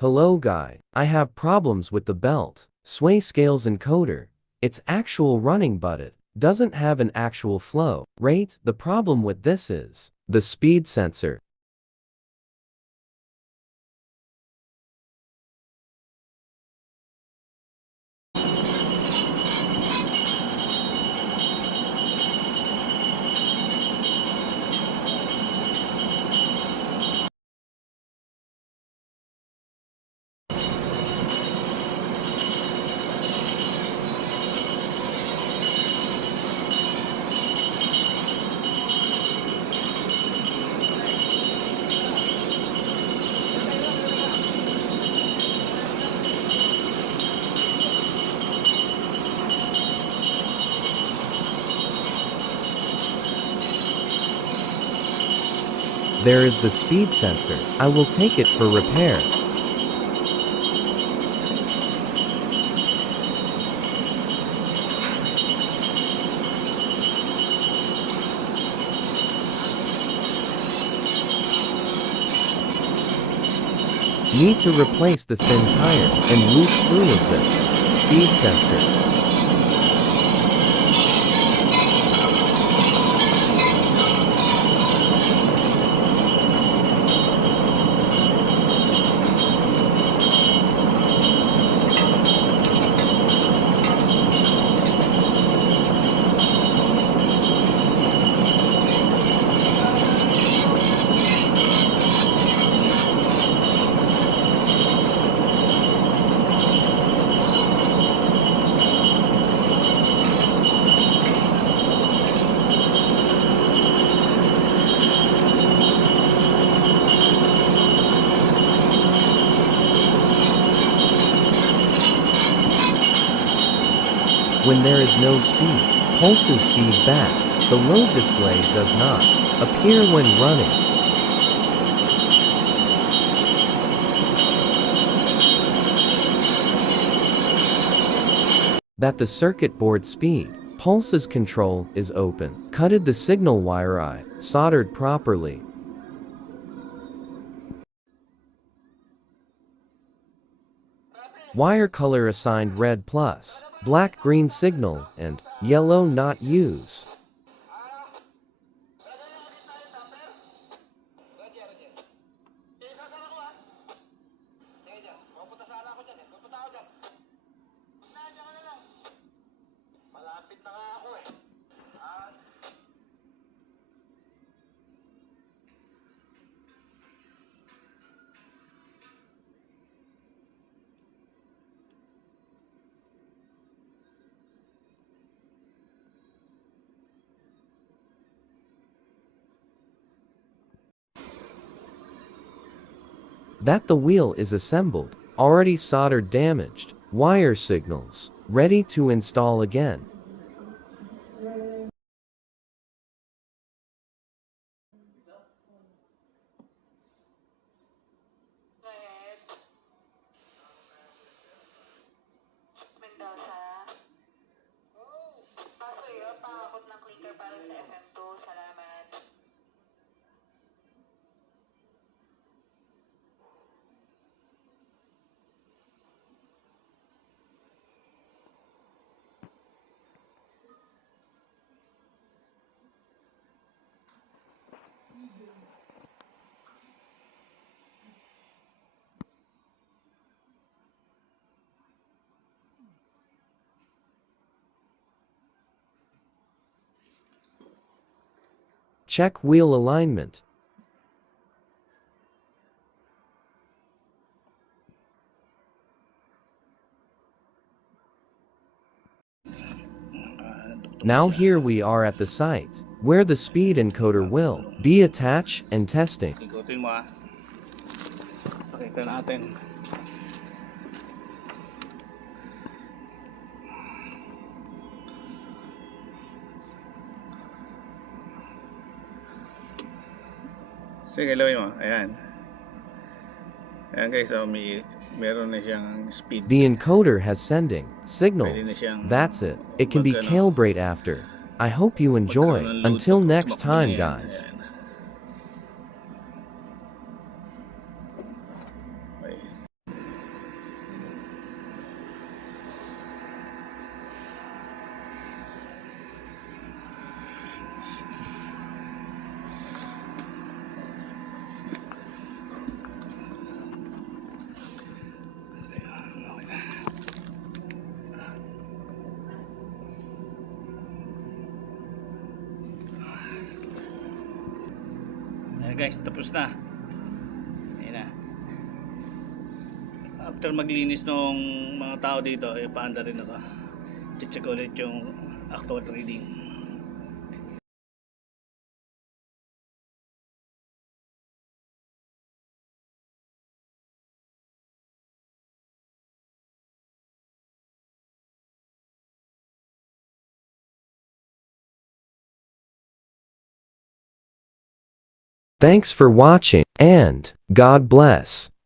Hello guy, I have problems with the belt. Sway scales encoder. It's actual running but it doesn't have an actual flow rate. The problem with this is the speed sensor. There is the speed sensor. I will take it for repair. Need to replace the thin tire and loose screw of this speed sensor. When there is no speed, pulses feed back. The load display does not appear when running. That the circuit board speed pulses control is open. Cutted the signal wire I soldered properly. Wire color assigned red plus, black green signal, and yellow not use. That the wheel is assembled, already soldered damaged, wire signals, ready to install again. Check wheel alignment. Now here we are at the site, where the speed encoder will be attached and testing. Ikutin mo ah. Pakita natin. Sige, gawin mo. Ayan. Ayan guys, so meron na siyang speed. The encoder has sending signals. That's it. It can be calibrated after. I hope you enjoy. Until next time, guys. Ayan. guys, tapos na. Ayan na. After maglinis ng mga tao dito, paanda rin ako. Check ulit yung actual reading. Thanks for watching, and God bless.